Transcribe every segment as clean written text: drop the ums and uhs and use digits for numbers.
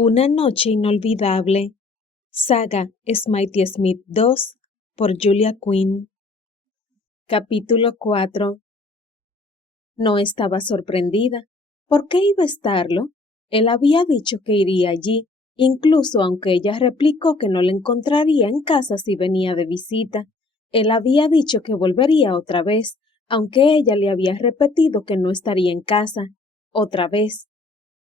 Una noche inolvidable. Saga Smitey Smith 2 por Julia Quinn. Capítulo 4. No estaba sorprendida. ¿Por qué iba a estarlo? Él había dicho que iría allí, incluso aunque ella replicó que no le encontraría en casa si venía de visita. Él había dicho que volvería otra vez, aunque ella le había repetido que no estaría en casa. Otra vez.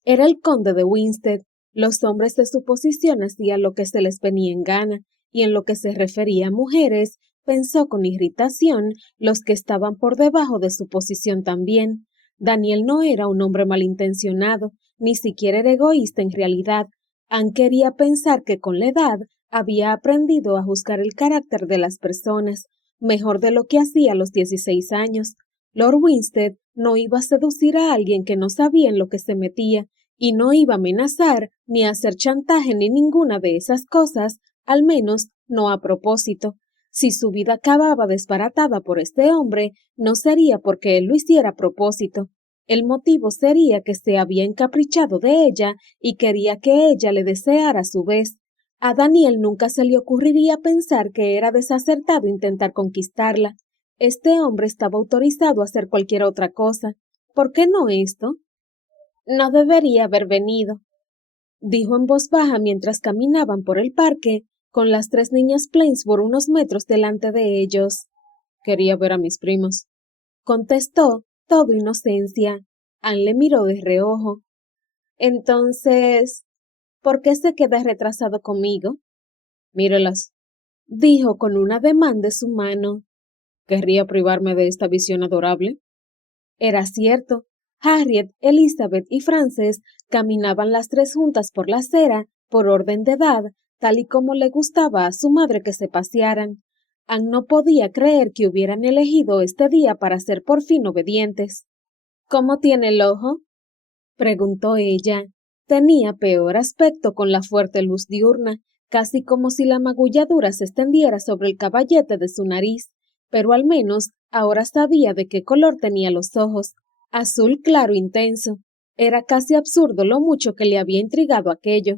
Era el conde de Winstead. Los hombres de su posición hacían lo que se les venía en gana, y en lo que se refería a mujeres, pensó con irritación los que estaban por debajo de su posición también. Daniel no era un hombre malintencionado, ni siquiera era egoísta en realidad. Anne quería pensar que con la edad había aprendido a juzgar el carácter de las personas, mejor de lo que hacía a los 16 años. Lord Winstead no iba a seducir a alguien que no sabía en lo que se metía, y no iba a amenazar ni a hacer chantaje ni ninguna de esas cosas, al menos no a propósito. Si su vida acababa desbaratada por este hombre, no sería porque él lo hiciera a propósito. El motivo sería que se había encaprichado de ella y quería que ella le deseara a su vez. A Daniel nunca se le ocurriría pensar que era desacertado intentar conquistarla. Este hombre estaba autorizado a hacer cualquier otra cosa. ¿Por qué no esto? No debería haber venido, dijo en voz baja mientras caminaban por el parque, con las tres niñas Plainsboro unos metros delante de ellos. Quería ver a mis primos, contestó, todo inocencia. Anne le miró de reojo. Entonces, ¿por qué se queda retrasado conmigo? Mírelas, dijo con un ademán de su mano. ¿Querría privarme de esta visión adorable? Era cierto. Harriet, Elizabeth y Frances caminaban las tres juntas por la acera, por orden de edad, tal y como le gustaba a su madre que se pasearan. Anne no podía creer que hubieran elegido este día para ser por fin obedientes. ¿Cómo tiene el ojo? Preguntó ella. Tenía peor aspecto con la fuerte luz diurna, casi como si la magulladura se extendiera sobre el caballete de su nariz, pero al menos ahora sabía de qué color tenía los ojos. Azul claro intenso. Era casi absurdo lo mucho que le había intrigado aquello.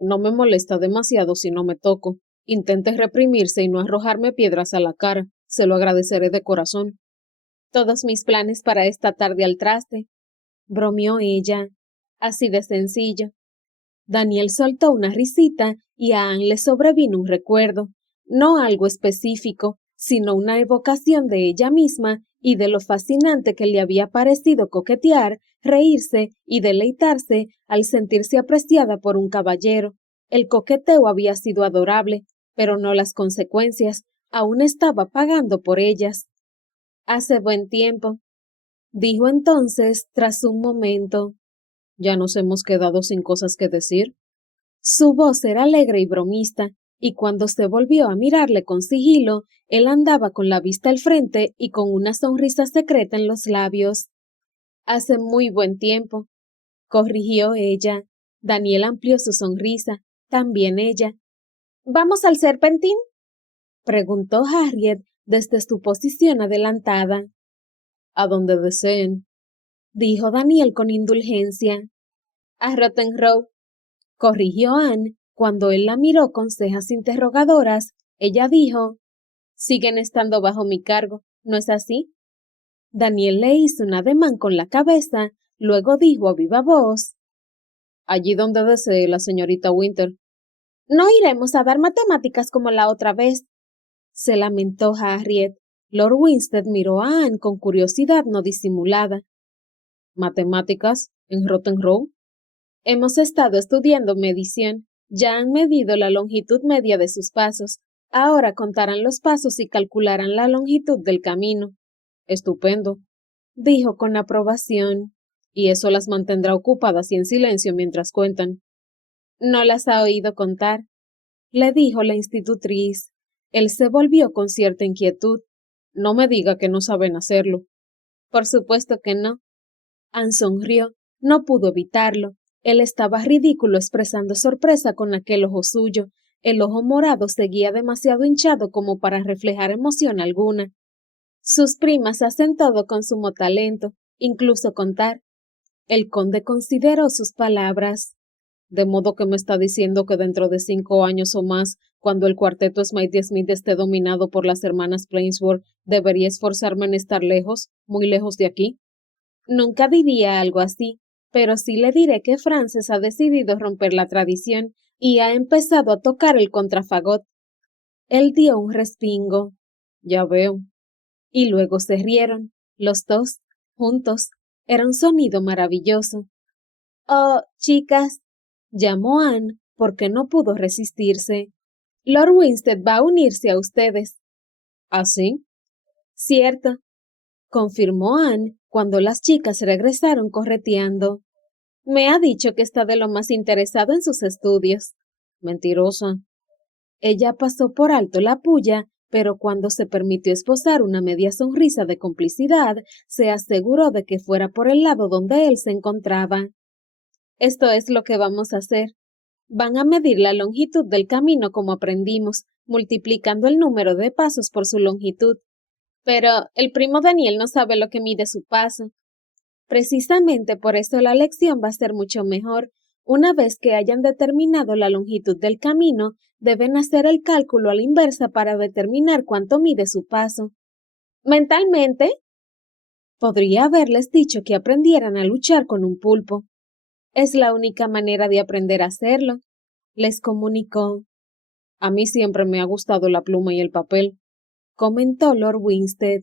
No me molesta demasiado si no me toco. Intente reprimirse y no arrojarme piedras a la cara. Se lo agradeceré de corazón. Todos mis planes para esta tarde al traste, bromeó ella. Así de sencillo. Daniel soltó una risita y a Anne le sobrevino un recuerdo, no algo específico, sino una evocación de ella misma y de lo fascinante que le había parecido coquetear, reírse y deleitarse al sentirse apreciada por un caballero. El coqueteo había sido adorable, pero no las consecuencias. Aún estaba pagando por ellas. Hace buen tiempo, dijo entonces tras un momento. ¿Ya nos hemos quedado sin cosas que decir? Su voz era alegre y bromista, y cuando se volvió a mirarle con sigilo, él andaba con la vista al frente y con una sonrisa secreta en los labios. Hace muy buen tiempo, corrigió ella. Daniel amplió su sonrisa, también ella. ¿Vamos al Serpentín? Preguntó Harriet desde su posición adelantada. A donde deseen, dijo Daniel con indulgencia. A Rotten Row, corrigió Anne. Cuando él la miró con cejas interrogadoras, ella dijo, siguen estando bajo mi cargo, ¿no es así? Daniel le hizo un ademán con la cabeza, luego dijo a viva voz, allí donde desee la señorita Winter. No iremos a dar matemáticas como la otra vez, se lamentó Harriet. Lord Winstead miró a Anne con curiosidad no disimulada. ¿Matemáticas en Rotten Row? Hemos estado estudiando medición. Ya han medido la longitud media de sus pasos. Ahora contarán los pasos y calcularán la longitud del camino. Estupendo, dijo con aprobación. Y eso las mantendrá ocupadas y en silencio mientras cuentan. No las ha oído contar, le dijo la institutriz. Él se volvió con cierta inquietud. No me diga que no saben hacerlo. Por supuesto que no. Anne sonrió. No pudo evitarlo. Él estaba ridículo expresando sorpresa con aquel ojo suyo. El ojo morado seguía demasiado hinchado como para reflejar emoción alguna. Sus primas hacen todo con sumo talento, incluso contar. El conde consideró sus palabras. De modo que me está diciendo que dentro de 5 años o más, cuando el cuarteto Smythe Smith esté dominado por las hermanas Plainsworth, debería esforzarme en estar lejos, muy lejos de aquí. Nunca diría algo así, pero sí le diré que Frances ha decidido romper la tradición y ha empezado a tocar el contrafagot. Él dio un respingo. Ya veo. Y luego se rieron, los dos, juntos. Era un sonido maravilloso. Oh, chicas, llamó Anne, porque no pudo resistirse. Lord Winstead va a unirse a ustedes. ¿Ah, sí? Cierto, confirmó Anne cuando las chicas regresaron correteando. Me ha dicho que está de lo más interesado en sus estudios. Mentirosa. Ella pasó por alto la puya, pero cuando se permitió esbozar una media sonrisa de complicidad, se aseguró de que fuera por el lado donde él se encontraba. Esto es lo que vamos a hacer. Van a medir la longitud del camino como aprendimos, multiplicando el número de pasos por su longitud. Pero el primo Daniel no sabe lo que mide su paso. Precisamente por eso la lección va a ser mucho mejor. Una vez que hayan determinado la longitud del camino, deben hacer el cálculo a la inversa para determinar cuánto mide su paso. Mentalmente, podría haberles dicho que aprendieran a luchar con un pulpo. Es la única manera de aprender a hacerlo, les comunicó. A mí siempre me ha gustado la pluma y el papel, comentó Lord Winstead.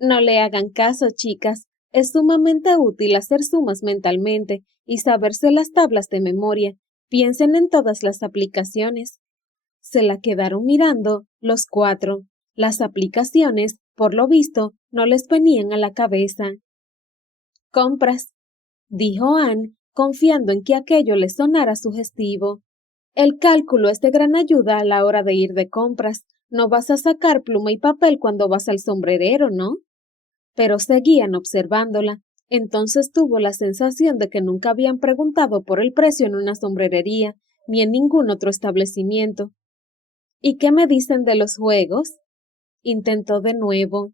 No le hagan caso, chicas. Es sumamente útil hacer sumas mentalmente y saberse las tablas de memoria. Piensen en todas las aplicaciones. Se la quedaron mirando los cuatro. Las aplicaciones, por lo visto, no les venían a la cabeza. Compras, dijo Anne, confiando en que aquello le sonara sugestivo. El cálculo es de gran ayuda a la hora de ir de compras. No vas a sacar pluma y papel cuando vas al sombrerero, ¿no? Pero seguían observándola. Entonces tuvo la sensación de que nunca habían preguntado por el precio en una sombrerería, ni en ningún otro establecimiento. ¿Y qué me dicen de los juegos? Intentó de nuevo.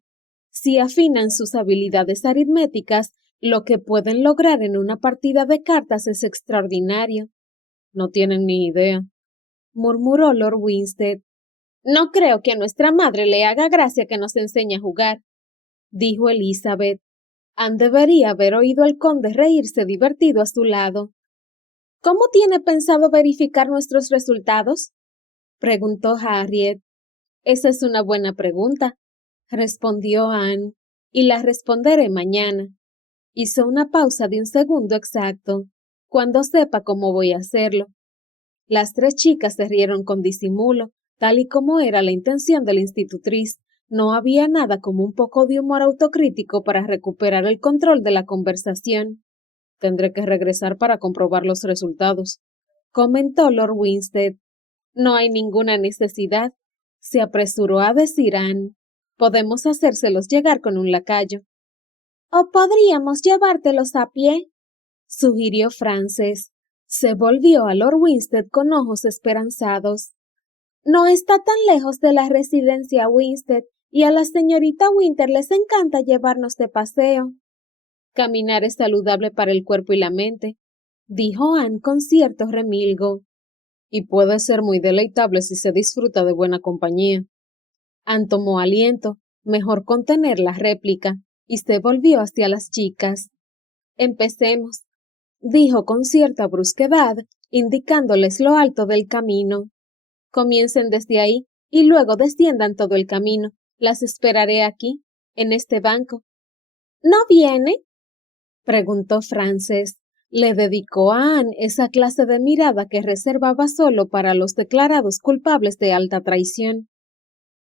Si afinan sus habilidades aritméticas, lo que pueden lograr en una partida de cartas es extraordinario. No tienen ni idea, murmuró Lord Winstead. No creo que a nuestra madre le haga gracia que nos enseñe a jugar, dijo Elizabeth. Anne debería haber oído al conde reírse divertido a su lado. ¿Cómo tiene pensado verificar nuestros resultados? Preguntó Harriet. Esa es una buena pregunta, respondió Anne, y la responderé mañana. Hizo una pausa de un segundo exacto, cuando sepa cómo voy a hacerlo. Las tres chicas se rieron con disimulo, tal y como era la intención de la institutriz. No había nada como un poco de humor autocrítico para recuperar el control de la conversación. Tendré que regresar para comprobar los resultados, comentó Lord Winstead. No hay ninguna necesidad, se apresuró a decir Anne. Podemos hacérselos llegar con un lacayo. ¿O podríamos llevártelos a pie?, sugirió Frances. Se volvió a Lord Winstead con ojos esperanzados. No está tan lejos de la residencia Winstead, y a la señorita Winter les encanta llevarnos de paseo. Caminar es saludable para el cuerpo y la mente, dijo Anne con cierto remilgo. Y puede ser muy deleitable si se disfruta de buena compañía. Anne tomó aliento, mejor contener la réplica, y se volvió hacia las chicas. Empecemos, dijo con cierta brusquedad, indicándoles lo alto del camino. Comiencen desde ahí y luego desciendan todo el camino. Las esperaré aquí, en este banco. ¿No viene?, preguntó Frances. Le dedicó a Anne esa clase de mirada que reservaba solo para los declarados culpables de alta traición.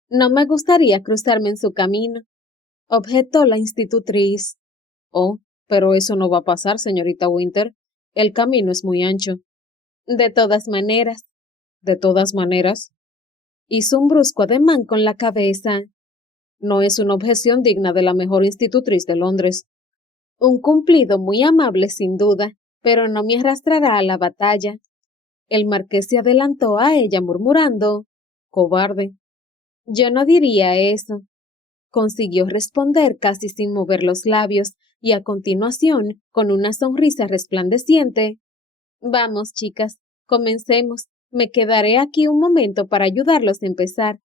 No me gustaría cruzarme en su camino, objetó la institutriz. Oh, pero eso no va a pasar, señorita Winter. El camino es muy ancho. De todas maneras. De todas maneras. Hizo un brusco ademán con la cabeza. No es una objeción digna de la mejor institutriz de Londres. Un cumplido muy amable sin duda, pero no me arrastrará a la batalla. El marqués se adelantó a ella murmurando: cobarde. Yo no diría eso, consiguió responder casi sin mover los labios, y a continuación, con una sonrisa resplandeciente: Vamos, chicas, comencemos. Me quedaré aquí un momento para ayudarlos a empezar.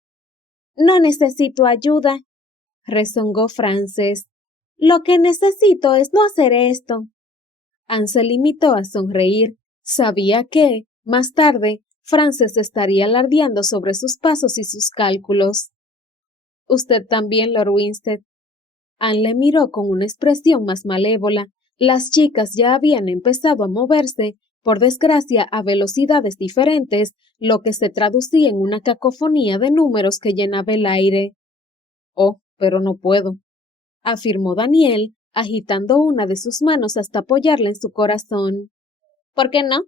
No necesito ayuda, rezongó Frances. Lo que necesito es no hacer esto. Anne se limitó a sonreír. Sabía que, más tarde, Frances estaría alardeando sobre sus pasos y sus cálculos. Usted también, Lord Winstead. Anne le miró con una expresión más malévola. Las chicas ya habían empezado a moverse, por desgracia, a velocidades diferentes, lo que se traducía en una cacofonía de números que llenaba el aire. Oh, pero no puedo, afirmó Daniel, agitando una de sus manos hasta apoyarla en su corazón. ¿Por qué no?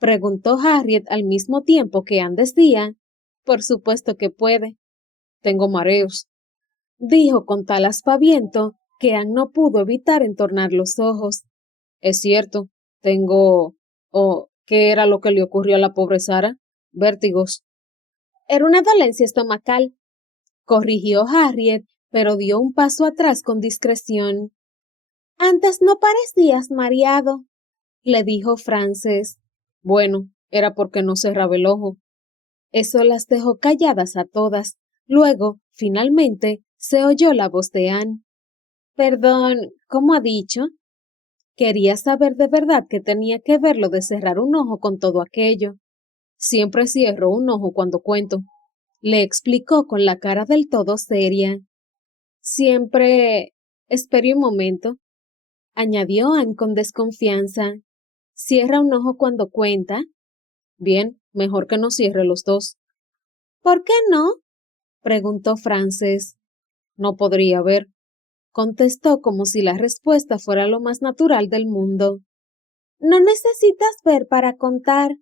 Preguntó Harriet al mismo tiempo que Anne decía. Por supuesto que puede. Tengo mareos, dijo con tal aspaviento que Anne no pudo evitar entornar los ojos. Es cierto, tengo... Oh, ¿qué era lo que le ocurrió a la pobre Sara? Vértigos. Era una dolencia estomacal, corrigió Harriet, pero dio un paso atrás con discreción. Antes no parecías mareado, le dijo Frances. Bueno, era porque no cerraba el ojo. Eso las dejó calladas a todas. Luego, finalmente, se oyó la voz de Anne. Perdón, ¿cómo ha dicho? Quería saber de verdad qué tenía que ver lo de cerrar un ojo con todo aquello. Siempre cierro un ojo cuando cuento, le explicó con la cara del todo seria. Siempre... Espere un momento, añadió Anne con desconfianza. ¿Cierra un ojo cuando cuenta? Bien, mejor que no cierre los dos. ¿Por qué no? Preguntó Frances. No podría ver, contestó como si la respuesta fuera lo más natural del mundo. No necesitas ver para contar,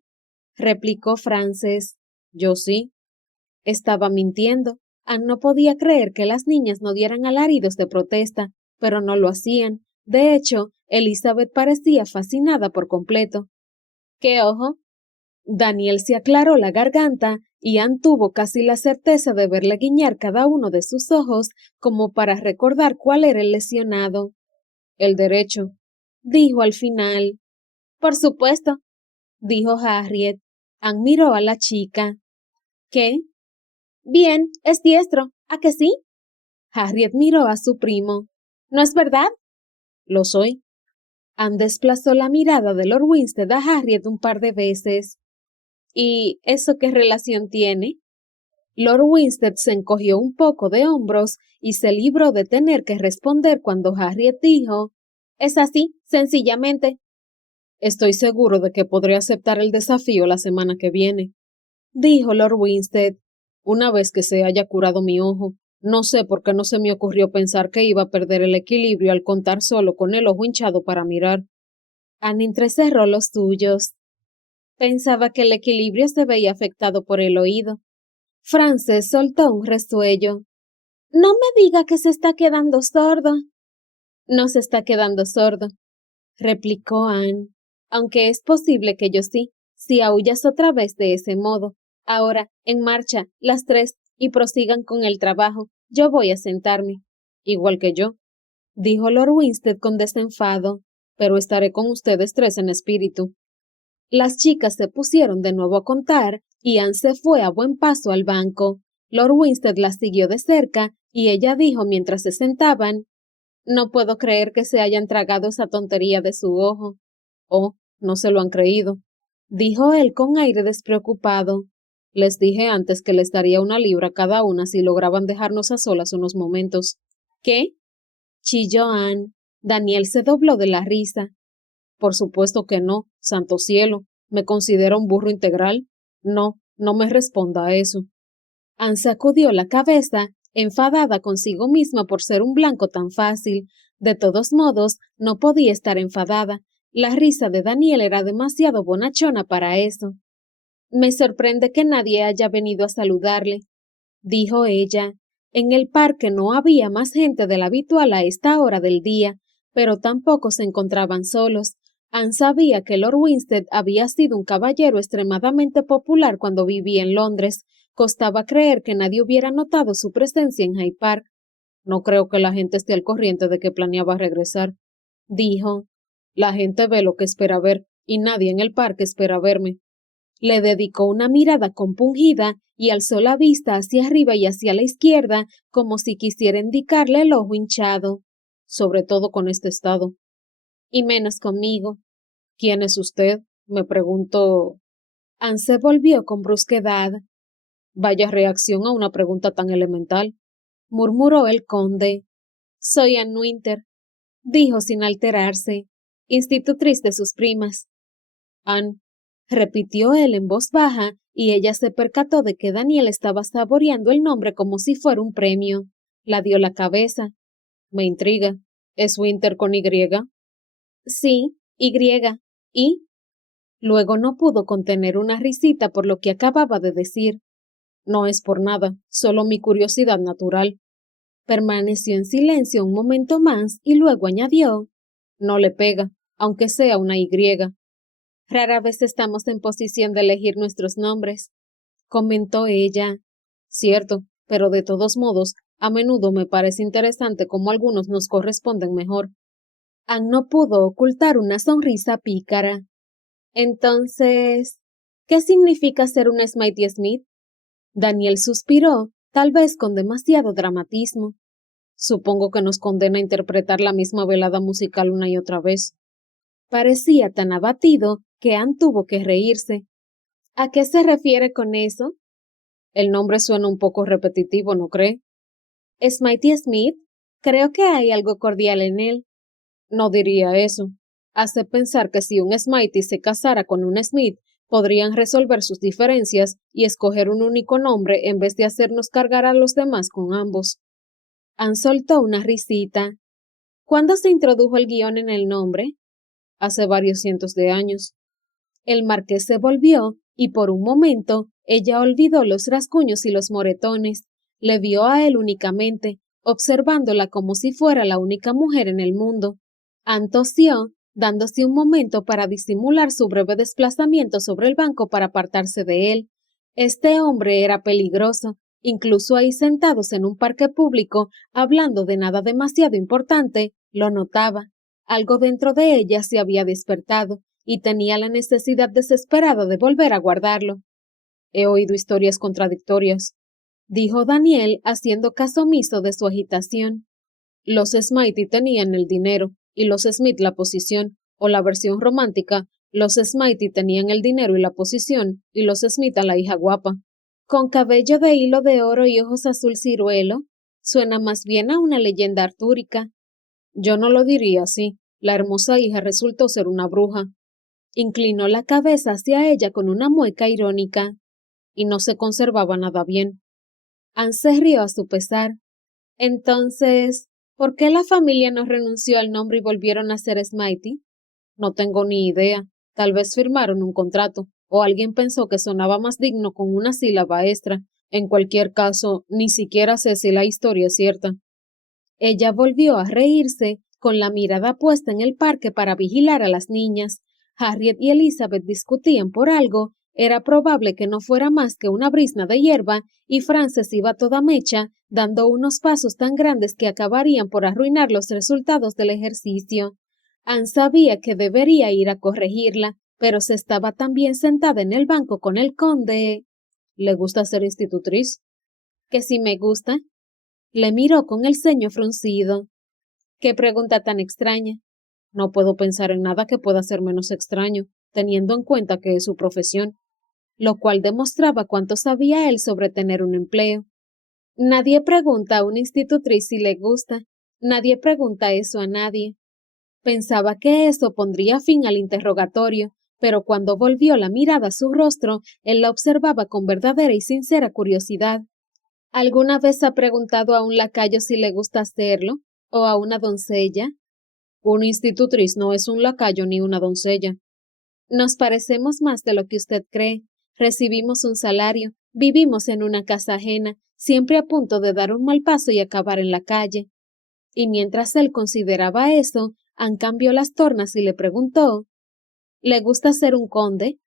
replicó Frances. Yo sí. Estaba mintiendo. Anne no podía creer que las niñas no dieran alaridos de protesta, pero no lo hacían. De hecho, Elizabeth parecía fascinada por completo. ¿Qué ojo? Daniel se aclaró la garganta y Anne tuvo casi la certeza de verle guiñar cada uno de sus ojos como para recordar cuál era el lesionado. El derecho, dijo al final. Por supuesto, dijo Harriet. Anne miró a la chica. ¿Qué? Bien, es diestro, ¿a que sí? Harriet miró a su primo. ¿No es verdad? Lo soy. Anne desplazó la mirada de Lord Winstead a Harriet un par de veces. ¿Y eso qué relación tiene? Lord Winstead se encogió un poco de hombros y se libró de tener que responder cuando Harriet dijo: Es así, sencillamente. Estoy seguro de que podré aceptar el desafío la semana que viene, dijo Lord Winstead, una vez que se haya curado mi ojo. No sé por qué no se me ocurrió pensar que iba a perder el equilibrio al contar solo con el ojo hinchado para mirar. Anne entrecerró los suyos. Pensaba que el equilibrio se veía afectado por el oído. Frances soltó un resuello. No me diga que se está quedando sordo. No se está quedando sordo, replicó Anne, aunque es posible que yo sí, si aullas otra vez de ese modo. Ahora, en marcha, las tres, y prosigan con el trabajo. Yo voy a sentarme. Igual que yo, dijo Lord Winstead con desenfado, pero estaré con ustedes tres en espíritu. Las chicas se pusieron de nuevo a contar y Anne se fue a buen paso al banco. Lord Winstead las siguió de cerca y ella dijo mientras se sentaban: No puedo creer que se hayan tragado esa tontería de su ojo. Oh, no se lo han creído, dijo él con aire despreocupado. Les dije antes que les daría 1 libra cada una si lograban dejarnos a solas unos momentos. ¿Qué? Chilló Anne. Daniel se dobló de la risa. Por supuesto que no, santo cielo. ¿Me considera un burro integral? No, no me responda a eso. Anne sacudió la cabeza, enfadada consigo misma por ser un blanco tan fácil. De todos modos, no podía estar enfadada. La risa de Daniel era demasiado bonachona para eso. Me sorprende que nadie haya venido a saludarle, dijo ella. En el parque no había más gente de la habitual a esta hora del día, pero tampoco se encontraban solos. Anne sabía que Lord Winstead había sido un caballero extremadamente popular cuando vivía en Londres. Costaba creer que nadie hubiera notado su presencia en Hyde Park. No creo que la gente esté al corriente de que planeaba regresar, dijo. La gente ve lo que espera ver, y nadie en el parque espera verme. Le dedicó una mirada compungida y alzó la vista hacia arriba y hacia la izquierda como si quisiera indicarle el ojo hinchado, sobre todo con este estado. Y menos conmigo. ¿Quién es usted? Me preguntó. Anne se volvió con brusquedad. Vaya reacción a una pregunta tan elemental, murmuró el conde. Soy Anne Winter, dijo sin alterarse, institutriz de sus primas. Anne, repitió él en voz baja, y ella se percató de que Daniel estaba saboreando el nombre como si fuera un premio. La dio la cabeza. Me intriga. ¿Es Winter con Y? Sí, Y. ¿Y? Luego no pudo contener una risita por lo que acababa de decir. No es por nada, solo mi curiosidad natural. Permaneció en silencio un momento más y luego añadió. No le pega, aunque sea una Y. Rara vez estamos en posición de elegir nuestros nombres, comentó ella. Cierto, pero de todos modos, a menudo me parece interesante cómo algunos nos corresponden mejor. Anne no pudo ocultar una sonrisa pícara. Entonces, ¿qué significa ser una Smitey Smith? Daniel suspiró, tal vez con demasiado dramatismo. Supongo que nos condena a interpretar la misma velada musical una y otra vez. Parecía tan abatido que Anne tuvo que reírse. ¿A qué se refiere con eso? El nombre suena un poco repetitivo, ¿no cree? Smitey Smith, creo que hay algo cordial en él. No diría eso. Hace pensar que si un Smitey se casara con un Smith, podrían resolver sus diferencias y escoger un único nombre en vez de hacernos cargar a los demás con ambos. Anne soltó una risita. ¿Cuándo se introdujo el guión en el nombre? Hace varios cientos de años. El marqués se volvió y por un momento ella olvidó los rasguños y los moretones. Le vio a él únicamente, observándola como si fuera la única mujer en el mundo. Anne tosió, dándose un momento para disimular su breve desplazamiento sobre el banco para apartarse de él. Este hombre era peligroso, incluso ahí sentados en un parque público, hablando de nada demasiado importante, lo notaba. Algo dentro de ella se había despertado, y tenía la necesidad desesperada de volver a guardarlo. He oído historias contradictorias, dijo Daniel, haciendo caso omiso de su agitación. Los Smitey tenían el dinero, y los Smith la posición, o la versión romántica, los Smitey tenían el dinero y la posición, y los Smith a la hija guapa. Con cabello de hilo de oro y ojos azul ciruelo, suena más bien a una leyenda artúrica. Yo no lo diría así. La hermosa hija resultó ser una bruja. Inclinó la cabeza hacia ella con una mueca irónica, y no se conservaba nada bien. Anne se rió a su pesar. Entonces, ¿por qué la familia no renunció al nombre y volvieron a ser Smitey? No tengo ni idea. Tal vez firmaron un contrato, o alguien pensó que sonaba más digno con una sílaba extra. En cualquier caso, ni siquiera sé si la historia es cierta. Ella volvió a reírse, con la mirada puesta en el parque para vigilar a las niñas. Harriet y Elizabeth discutían por algo, era probable que no fuera más que una brizna de hierba, y Frances iba toda mecha, dando unos pasos tan grandes que acabarían por arruinar los resultados del ejercicio. Anne sabía que debería ir a corregirla, pero se estaba también sentada en el banco con el conde. ¿Le gusta ser institutriz? Que si me gusta. Le miró con el ceño fruncido. Qué pregunta tan extraña. No puedo pensar en nada que pueda ser menos extraño, teniendo en cuenta que es su profesión, lo cual demostraba cuánto sabía él sobre tener un empleo. Nadie pregunta a una institutriz si le gusta, nadie pregunta eso a nadie. Pensaba que eso pondría fin al interrogatorio, pero cuando volvió la mirada a su rostro, él la observaba con verdadera y sincera curiosidad. ¿Alguna vez ha preguntado a un lacayo si le gusta hacerlo? ¿O a una doncella? Una institutriz no es un lacayo ni una doncella. Nos parecemos más de lo que usted cree. Recibimos un salario, vivimos en una casa ajena, siempre a punto de dar un mal paso y acabar en la calle. Y mientras él consideraba eso, Anne cambió las tornas y le preguntó, ¿le gusta ser un conde?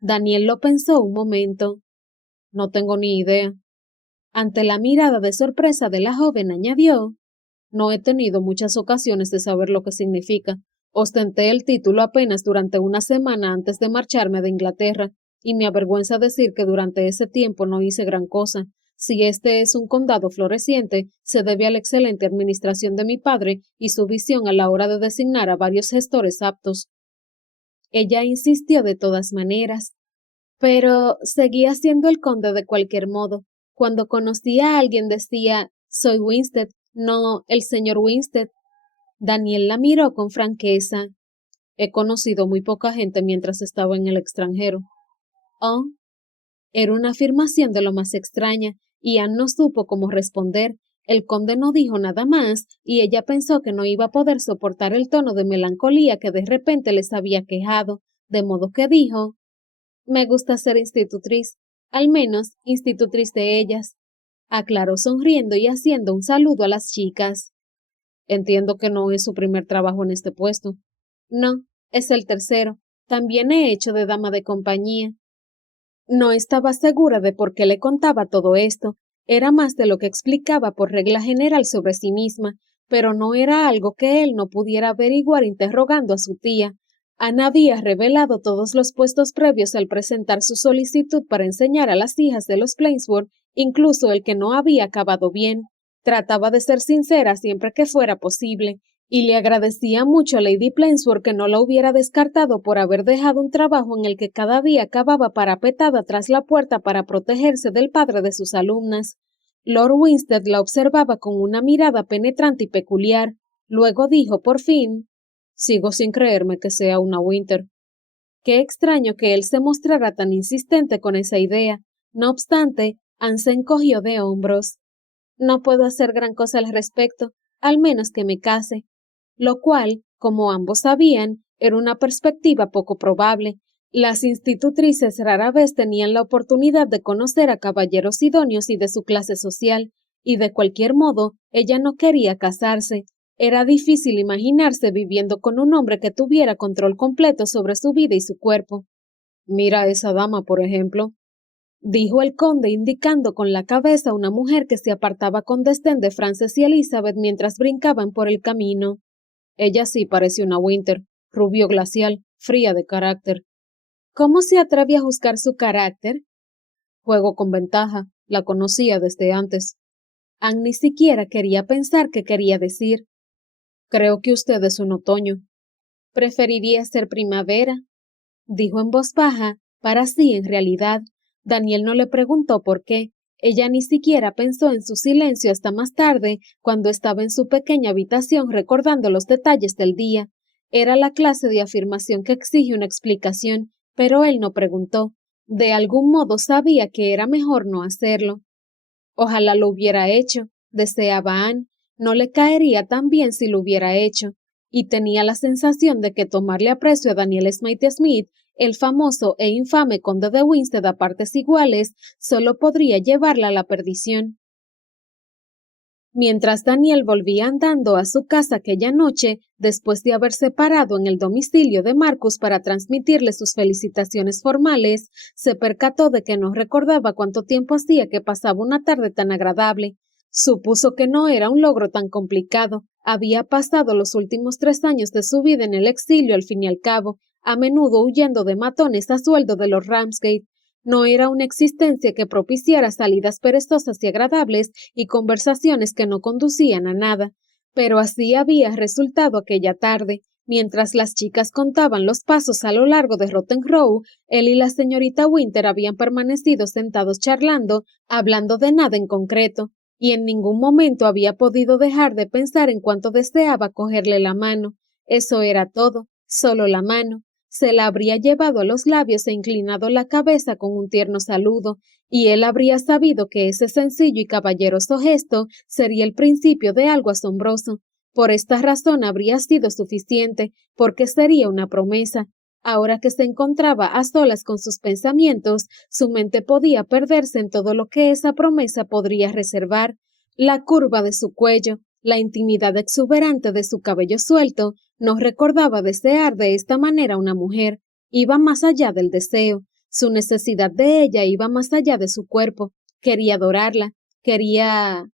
Daniel lo pensó un momento. No tengo ni idea. Ante la mirada de sorpresa de la joven añadió, no he tenido muchas ocasiones de saber lo que significa. Ostenté el título apenas durante una semana antes de marcharme de Inglaterra, y me avergüenza decir que durante ese tiempo no hice gran cosa. Si este es un condado floreciente, se debe a la excelente administración de mi padre y su visión a la hora de designar a varios gestores aptos. Ella insistió de todas maneras, pero seguía siendo el conde de cualquier modo. Cuando conocía a alguien decía, soy Winstead, no el señor Winstead. Daniel la miró con franqueza. He conocido muy poca gente mientras estaba en el extranjero. Oh, era una afirmación de lo más extraña, y Anne no supo cómo responder. El conde no dijo nada más, y ella pensó que no iba a poder soportar el tono de melancolía que de repente les había quejado, de modo que dijo, me gusta ser institutriz, al menos institutriz de ellas. Aclaró sonriendo y haciendo un saludo a las chicas. Entiendo que no es su primer trabajo en este puesto. No, es el tercero. También he hecho de dama de compañía. No estaba segura de por qué le contaba todo esto. Era más de lo que explicaba por regla general sobre sí misma, pero no era algo que él no pudiera averiguar interrogando a su tía. Ana había revelado todos los puestos previos al presentar su solicitud para enseñar a las hijas de los Plainsworth, incluso el que no había acabado bien. Trataba de ser sincera siempre que fuera posible, y le agradecía mucho a Lady Plainsworth que no la hubiera descartado por haber dejado un trabajo en el que cada día acababa parapetada tras la puerta para protegerse del padre de sus alumnas. Lord Winstead la observaba con una mirada penetrante y peculiar. Luego dijo por fin, sigo sin creerme que sea una Winter. Qué extraño que él se mostrara tan insistente con esa idea. No obstante, Anne se encogió de hombros. No puedo hacer gran cosa al respecto, al menos que me case. Lo cual, como ambos sabían, era una perspectiva poco probable. Las institutrices rara vez tenían la oportunidad de conocer a caballeros idóneos y de su clase social, y de cualquier modo, ella no quería casarse. Era difícil imaginarse viviendo con un hombre que tuviera control completo sobre su vida y su cuerpo. Mira a esa dama, por ejemplo, dijo el conde indicando con la cabeza a una mujer que se apartaba con desdén de Frances y Elizabeth mientras brincaban por el camino. Ella sí parecía una Winter, rubio glacial, fría de carácter. ¿Cómo se atreve a juzgar su carácter? Juego con ventaja, la conocía desde antes. Anne ni siquiera quería pensar qué quería decir. Creo que usted es un otoño. Preferiría ser primavera, dijo en voz baja, para sí en realidad. Daniel no le preguntó por qué. Ella ni siquiera pensó en su silencio hasta más tarde, cuando estaba en su pequeña habitación recordando los detalles del día. Era la clase de afirmación que exige una explicación, pero él no preguntó. De algún modo sabía que era mejor no hacerlo. Ojalá lo hubiera hecho, deseaba Anne. No le caería tan bien si lo hubiera hecho, y tenía la sensación de que tomarle aprecio a Daniel Smith, el famoso e infame conde de Winstead a partes iguales, solo podría llevarla a la perdición. Mientras Daniel volvía andando a su casa aquella noche, después de haberse parado en el domicilio de Marcus para transmitirle sus felicitaciones formales, se percató de que no recordaba cuánto tiempo hacía que pasaba una tarde tan agradable. Supuso que no era un logro tan complicado. Había pasado los últimos 3 años de su vida en el exilio al fin y al cabo, a menudo huyendo de matones a sueldo de los Ramsgate. No era una existencia que propiciara salidas perezosas y agradables y conversaciones que no conducían a nada, pero así había resultado aquella tarde. Mientras las chicas contaban los pasos a lo largo de Rotten Row, él y la señorita Winter habían permanecido sentados charlando, hablando de nada en concreto, y en ningún momento había podido dejar de pensar en cuánto deseaba cogerle la mano. Eso era todo, solo la mano. Se la habría llevado a los labios e inclinado la cabeza con un tierno saludo, y él habría sabido que ese sencillo y caballeroso gesto sería el principio de algo asombroso. Por esta razón habría sido suficiente, porque sería una promesa. Ahora que se encontraba a solas con sus pensamientos, su mente podía perderse en todo lo que esa promesa podría reservar. La curva de su cuello, la intimidad exuberante de su cabello suelto, no recordaba desear de esta manera a una mujer. Iba más allá del deseo. Su necesidad de ella iba más allá de su cuerpo. Quería adorarla. Quería...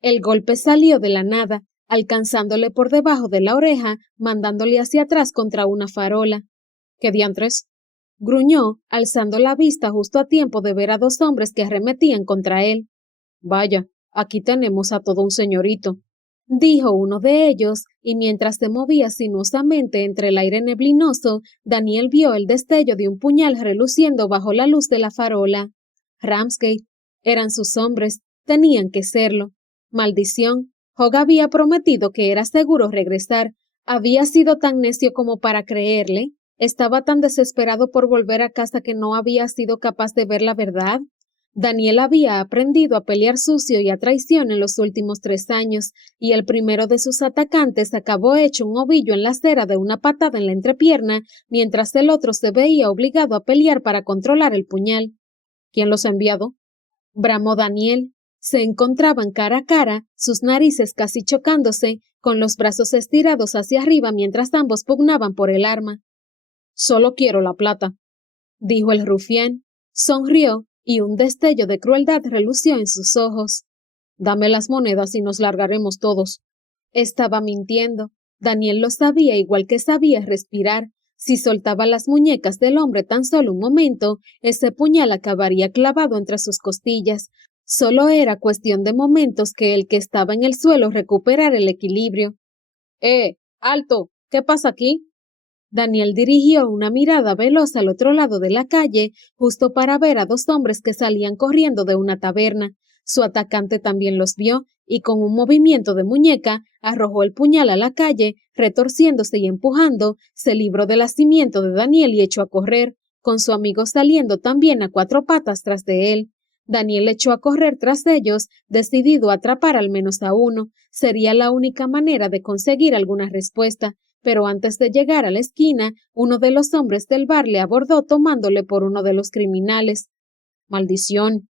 El golpe salió de la nada. alcanzándole por debajo de la oreja, mandándole hacia atrás contra una farola. —¿Qué diantres? —gruñó, alzando la vista justo a tiempo de ver a dos hombres que arremetían contra él. —Vaya, aquí tenemos a todo un señorito —dijo uno de ellos, y mientras se movía sinuosamente entre el aire neblinoso, Daniel vio el destello de un puñal reluciendo bajo la luz de la farola. Ramsgate. Eran sus hombres, tenían que serlo. Maldición. Hogg había prometido que era seguro regresar. Había sido tan necio como para creerle. Estaba tan desesperado por volver a casa que no había sido capaz de ver la verdad. Daniel había aprendido a pelear sucio y a traición en los últimos 3 años, y el primero de sus atacantes acabó hecho un ovillo en la acera de una patada en la entrepierna, mientras el otro se veía obligado a pelear para controlar el puñal. —¿Quién los ha enviado? —bramó Daniel. Se encontraban cara a cara, sus narices casi chocándose, con los brazos estirados hacia arriba mientras ambos pugnaban por el arma. —Solo quiero la plata —dijo el rufián. Sonrió, y un destello de crueldad relució en sus ojos. —Dame las monedas y nos largaremos todos. Estaba mintiendo. Daniel lo sabía igual que sabía respirar. Si soltaba las muñecas del hombre tan solo un momento, ese puñal acabaría clavado entre sus costillas. Solo era cuestión de momentos que el que estaba en el suelo recuperara el equilibrio. ¡Alto! ¿Qué pasa aquí? Daniel dirigió una mirada veloz al otro lado de la calle, justo para ver a dos hombres que salían corriendo de una taberna. Su atacante también los vio, y con un movimiento de muñeca, arrojó el puñal a la calle, retorciéndose y empujando, se libró del asimiento de Daniel y echó a correr, con su amigo saliendo también a 4 patas tras de él. Daniel echó a correr tras ellos, decidido a atrapar al menos a uno. Sería la única manera de conseguir alguna respuesta. Pero antes de llegar a la esquina, uno de los hombres del bar le abordó tomándole por uno de los criminales. —¡Maldición!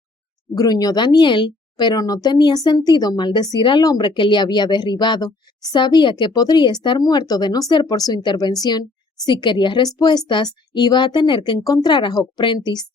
—gruñó Daniel, pero no tenía sentido maldecir al hombre que le había derribado. Sabía que podría estar muerto de no ser por su intervención. Si quería respuestas, iba a tener que encontrar a Hogg Prentice.